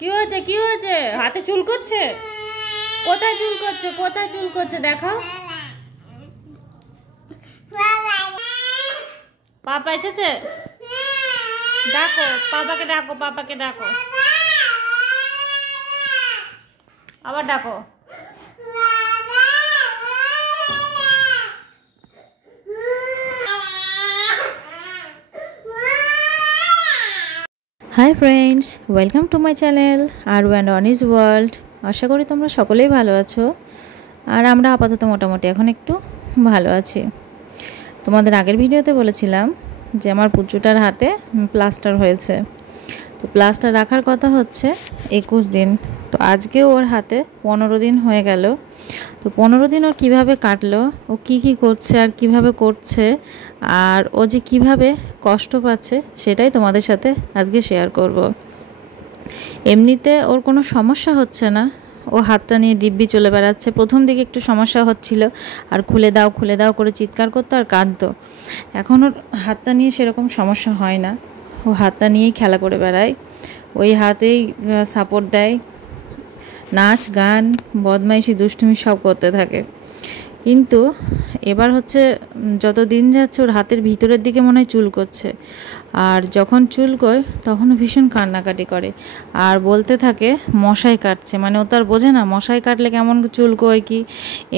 কি হয়েছে কি হয়েছে? হাতে চুল করছে? কোথায় চুল করছে? কোথায় চুল করছে দেখাও। পাপা এসেছে? ডাকো পাপাকে, ডাকো পাপাকে, ডাকো আবার ডাকো। Hi friends, welcome to my channel Aru and Anis world. আশা করি তোমরা সকলেই ভালো আছো, আর আমরা আপাতত মোটামুটি এখন একটু ভালো আছি। তোমাদের আগের ভিডিওতে বলেছিলাম যে আমার পুচুটার হাতে প্লাস্টার হয়েছে, তো প্লাস্টার রাখার কথা হচ্ছে 21 দিন। তো আজকে ওর হাতে 15 দিন হয়ে গেল। তো 15 দিন ওর কীভাবে কাটলো, ও কি করছে আর কিভাবে করছে, আর ও যে কিভাবে কষ্ট পাচ্ছে সেটাই তোমাদের সাথে আজকে শেয়ার করব। এমনিতে ওর কোনো সমস্যা হচ্ছে না, ও হাতটা নিয়ে দিব্যি চলে বেড়াচ্ছে। প্রথম দিকে একটু সমস্যা হচ্ছিল, আর খুলে দাও করে চিৎকার করতো আর কাঁদতো। এখন ওর হাতটা নিয়ে সেরকম সমস্যা হয় না, ও হাতটা নিয়েই খেলা করে বেড়ায়, ওই হাতেই সাপোর্ট দেয়, নাচ গান বদমাইশি দুষ্টুমি সব করতে থাকে। কিন্তু এবার হচ্ছে যত দিন যাচ্ছে ওর হাতের ভিতরের দিকে মনে হয় চুল করছে, আর যখন চুলকোয় তখনও ভীষণ কান্নাকাটি করে আর বলতে থাকে মশাই কাটছে। মানে ও তো আর বোঝে না মশাই কাটলে কেমন চুলকোয়, কি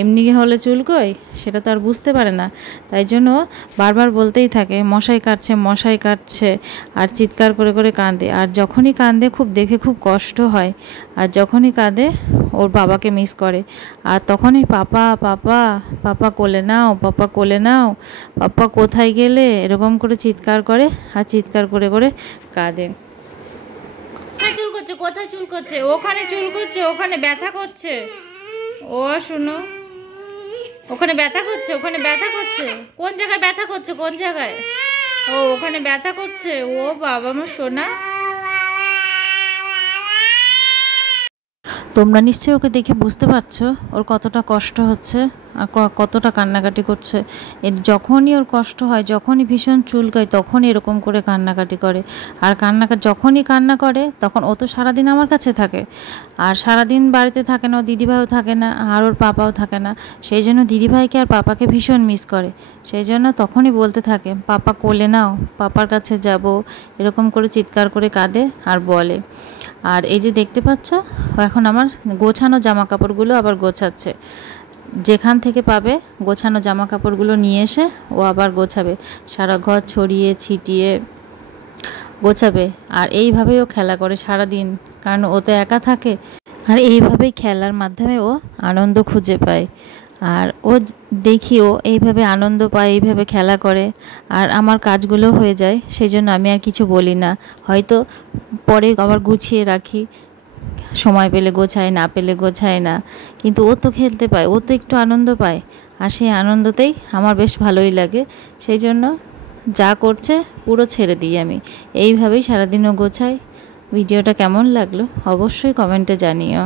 এমনি হলে চুলকোয় সেটা তো আর বুঝতে পারে না। তাই জন্য বারবার বলতেই থাকে মশাই কাটছে মশাই কাটছে, আর চিৎকার করে করে কাঁদে। আর যখনই কাঁদে খুব দেখে খুব কষ্ট হয়, আর যখনই কাঁদে ওর বাবাকে মিস করে, আর তখনই পাপা পাপা পাপা কোলে নাও, পাপা কোলে নাও, পাপা কোথায় গেলে, এরকম করে চিৎকার করে আর চিৎকার করে করে কাঁদে। কোথায় চুল করছে? কোথায় চুল করছে? ওখানে চুল করছে, ওখানে ব্যথা করছে। ও শোনো, ওখানে ব্যথা করছে, ওখানে ব্যথা করছে। কোন জায়গায় ব্যথা করছে? কোন জায়গায়? ও ওখানে ব্যথা করছে। ও বাবা আমার সোনা। তোমরা নিশ্চয়ই ওকে দেখে বুঝতে পারছো ওর কতটা কষ্ট হচ্ছে আর কতটা কান্নাকাটি করছে। যখনই ওর কষ্ট হয়, যখনই ভীষণ চুলকায়, তখনই এরকম করে কান্নাকাটি করে। আর যখনই কান্না করে তখন ও তো সারাদিন আমার কাছে থাকে, আর সারাদিন বাড়িতে থাকে না, ও দিদিভাইও থাকে না আর ওর পাপাও থাকে না। সেই জন্য দিদিভাইকে আর পাপাকে ভীষণ মিস করে। সেই জন্য তখনই বলতে থাকে পাপা কোলে নাও, পাপার কাছে যাব, এরকম করে চিৎকার করে কাঁদে আর বলে। আর এই যে দেখতে পাচ্ছ, এখন আমার গোছানো জামা কাপড়গুলো আবার গোছাচ্ছে। যেখান থেকে পাবে গোছানো জামা কাপড়গুলো নিয়ে এসে ও আবার গোছাবে, সারা ঘর ছড়িয়ে ছিটিয়ে গোছাবে। আর এইভাবেই ও খেলা করে সারাদিন, কারণ ও তো একা থাকে, আর এইভাবেই খেলার মাধ্যমে ও আনন্দ খুঁজে পায়। আর ও দেখি ও এইভাবে আনন্দ পায়, এইভাবে খেলা করে, আর আমার কাজগুলো হয়ে যায়। সেই জন্য আমি আর কিছু বলি না, হয়তো পরে আবার গুছিয়ে রাখি, সময় পেলে গোছায়, না পেলে গোছায় না। কিন্তু ও তো খেলতে পায়, ও তো একটু আনন্দ পায়, আর সেই আনন্দতেই আমার বেশ ভালোই লাগে। সেই জন্য যা করছে পুরো ছেড়ে দিই আমি, এইভাবেই সারাদিনও গোছাই। ভিডিওটা কেমন লাগলো অবশ্যই কমেন্টে জানিও।